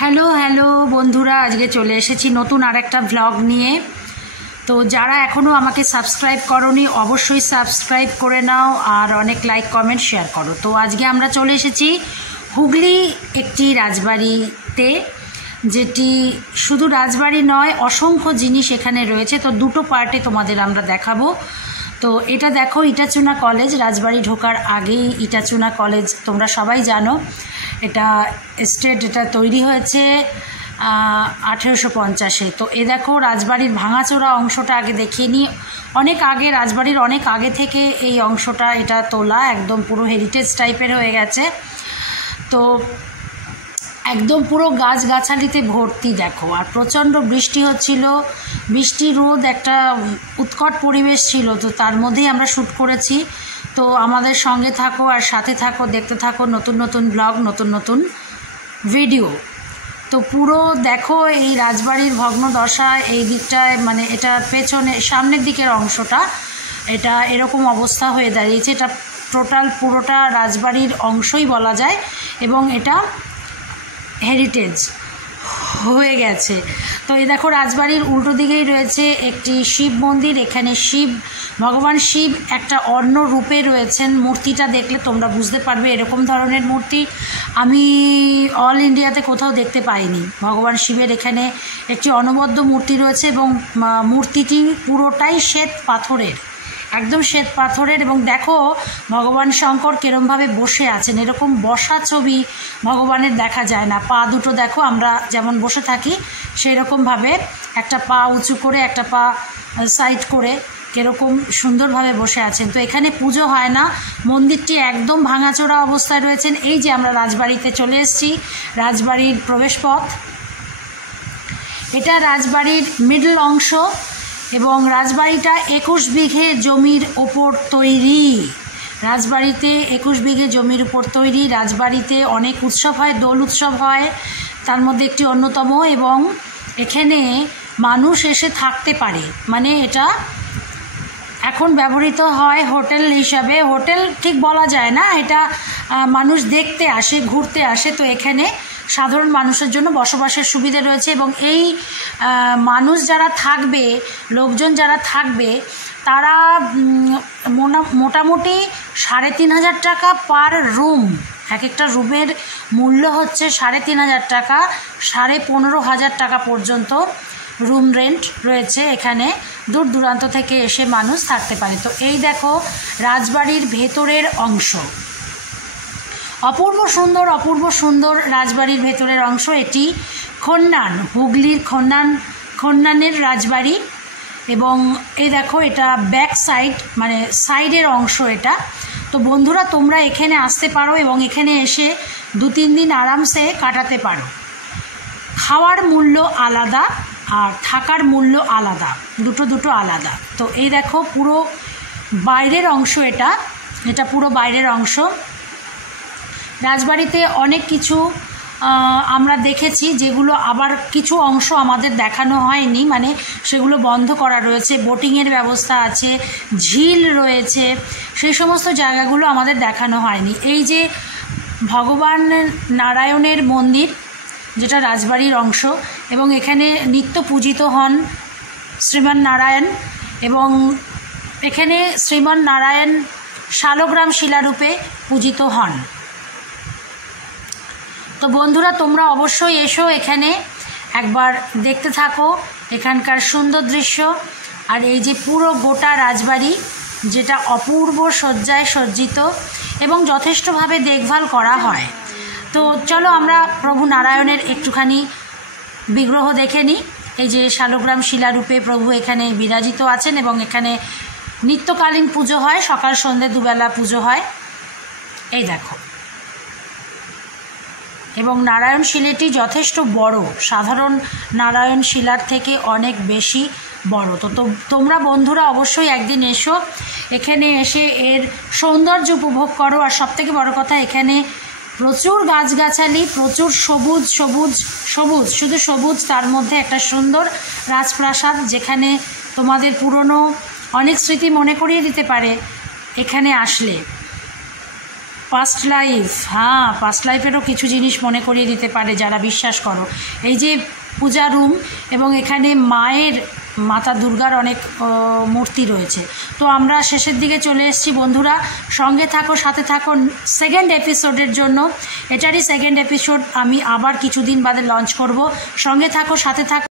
Hello hello বন্ধুরা, আজকে চলে এসেছি নতুন আরেকটা ব্লগ নিয়ে। তো যারা এখনও আমাকে সাবস্ক্রাইব করোনি অবশ্যই সাবস্ক্রাইব করে নাও আর অনেক লাইক কমেন্ট শেয়ার করো। তো আজকে আমরা চলে এসেছি হুগলি একটি রাজবাড়িতে, যেটি শুধু রাজবাড়ি নয়, অসংখ্য জিনিস এখানে রয়েছে। তো দুটো পার্টে তোমাদের আমরা দেখাবো। তো এটা দেখো, ইটাচুনা কলেজ। রাজবাড়ি ঢোকার আগেই ইটাচুনা কলেজ, তোমরা সবাই জানো এটা স্টেট, এটা তৈরি হয়েছে 1850-এ। তো এ দেখো রাজবাড়ির ভাঙাচোরা অংশটা আগে দেখিয়ে নিই। অনেক আগে, রাজবাড়ির অনেক আগে থেকে এই অংশটা এটা তোলা, একদম পুরো হেরিটেজ টাইপের হয়ে গেছে। তো একদম পুরো গাছগাছালিতে ভর্তি দেখো, আর প্রচণ্ড বৃষ্টি হচ্ছিল, বৃষ্টি রোদ, একটা উৎকট পরিবেশ ছিল। তো তার মধ্যেই আমরা শ্যুট করেছি। তো আমাদের সঙ্গে থাকো আর সাথে থাকো, দেখতে থাকো নতুন নতুন ব্লগ, নতুন নতুন ভিডিও। তো পুরো দেখো এই রাজবাড়ির ভগ্নদশা এই দিকটায়, মানে এটা পেছনে সামনের দিকের অংশটা, এটা এরকম অবস্থা হয়ে দাঁড়িয়েছে। এটা টোটাল পুরোটা রাজবাড়ির অংশই বলা যায়, এবং এটা হেরিটেজ হয়ে গেছে। তো এই দেখো রাজবাড়ির উল্টো দিকেই রয়েছে একটি শিব মন্দির। এখানে শিব, ভগবান শিব একটা অন্য রূপে রয়েছেন। মূর্তিটা দেখলে তোমরা বুঝতে পারবে, এরকম ধরনের মূর্তি আমি অল ইন্ডিয়াতে কোথাও দেখতে পাইনি। ভগবান শিবের এখানে একটি অনবদ্য মূর্তি রয়েছে, এবং মূর্তিটি পুরোটাই শ্বেত পাথরের, একদম শ্বেত পাথরের। এবং দেখো ভগবান শঙ্কর কেরমভাবে বসে আছেন, এরকম বসা ছবি ভগবানের দেখা যায় না। পা দুটো দেখো, আমরা যেমন বসে থাকি সেই রকমভাবে একটা পা উঁচু করে, একটা পা সাইড করে কীরকম সুন্দরভাবে বসে আছেন। তো এখানে পুজো হয় না, মন্দিরটি একদম ভাঙাচোরা অবস্থায় রয়েছেন। এই যে আমরা রাজবাড়িতে চলে এসেছি, রাজবাড়ির প্রবেশপথ, এটা রাজবাড়ির মিডল অংশ। এবং রাজবাড়িটা 21 বিঘে জমির ওপর তৈরি। রাজবাড়িতে 21 বিঘে জমির উপর তৈরি। রাজবাড়িতে অনেক উৎসব হয়, দোল উৎসব হয়, তার মধ্যে একটি অন্যতম। এবং এখানে মানুষ এসে থাকতে পারে, মানে এটা এখন ব্যবহৃত হয় হোটেল হিসাবে। হোটেল ঠিক বলা যায় না, এটা মানুষ দেখতে আসে, ঘুরতে আসে। তো এখানে সাধারণ মানুষের জন্য বসবাসের সুবিধা রয়েছে। এবং এই মানুষ যারা থাকবে, লোকজন যারা থাকবে, তারা মোটামুটি 3,500 টাকা পার রুম। এক একটা রুমের মূল্য হচ্ছে 3,500 টাকা, 15,500 টাকা পর্যন্ত রুম রেন্ট রয়েছে এখানে। দূর দূরান্ত থেকে এসে মানুষ থাকতে পারে। তো এই দেখো রাজবাড়ির ভেতরের অংশ, অপূর্ব সুন্দর, অপূর্ব সুন্দর রাজবাড়ির ভেতরের অংশ। এটি খন্নান, হুগলির খন্নানের রাজবাড়ি। এবং এই দেখো এটা ব্যাক সাইড, মানে সাইডের অংশ এটা। তো বন্ধুরা তোমরা এখানে আসতে পারো এবং এখানে এসে 2-3 দিন আরামসে কাটাতে পারো। খাওয়ার মূল্য আলাদা আর থাকার মূল্য আলাদা, দুটো আলাদা। তো এই দেখো পুরো বাইরের অংশ, এটা পুরো বাইরের অংশ। রাজবাড়িতে অনেক কিছু আমরা দেখেছি, যেগুলো আবার কিছু অংশ আমাদের দেখানো হয়নি, মানে সেগুলো বন্ধ করা রয়েছে। বোটিংয়ের ব্যবস্থা আছে, ঝিল রয়েছে, সেই সমস্ত জায়গাগুলো আমাদের দেখানো হয়নি। এই যে ভগবান নারায়ণের মন্দির, যেটা রাজবাড়ির অংশ, এবং এখানে নিত্য পূজিত হন শ্রীমান নারায়ণ। এবং এখানে শ্রীমান নারায়ণ শালগ্রাম শিলারূপে পূজিত হন। তো বন্ধুরা তোমরা অবশ্যই এসো, এখানে একবার দেখতে থাকো এখানকার সুন্দর দৃশ্য। আর এই যে পুরো গোটা রাজবাড়ি, যেটা অপূর্ব সজ্জায় সজ্জিত এবং যথেষ্টভাবে দেখভাল করা হয়। তো চলো আমরা প্রভু নারায়ণের একটুখানি বিগ্রহ দেখে নিই। এই যে শালগ্রাম শিলারূপে প্রভু এখানে বিরাজিত আছেন, এবং এখানে নিত্যকালীন পুজো হয়, সকাল সন্ধ্যে দুবেলা পুজো হয়। এই দেখো, এবং নারায়ণ শিলাটি যথেষ্ট বড়, সাধারণ নারায়ণ শিলার থেকে অনেক বেশি বড়। তো তোমরা বন্ধুরা অবশ্যই একদিন এসো, এখানে এসে এর সৌন্দর্য উপভোগ করো। আর সবথেকে বড় কথা, এখানে প্রচুর গাছগাছালি, প্রচুর সবুজ সবুজ সবুজ, শুধু সবুজ, তার মধ্যে একটা সুন্দর রাজপ্রাসাদ, যেখানে তোমাদের পুরনো অনেক স্মৃতি মনে করিয়ে দিতে পারে এখানে আসলে। পাস্ট লাইফ, হ্যাঁ পাস্ট লাইফেরও কিছু জিনিস মনে করিয়ে দিতে পারে যারা বিশ্বাস করো। এই যে পূজা রুম এবং এখানে মাতা দুর্গার অনেক মূর্তি রয়েছে। তো আমরা শেষের দিকে চলে এসেছি বন্ধুরা, সঙ্গে থাকো, সাথে থাকো সেকেন্ড এপিসোডের জন্য। এটারই সেকেন্ড এপিসোড আমি আবার কিছুদিন বাদে লঞ্চ করব। সঙ্গে থাকো, সাথে থাকো।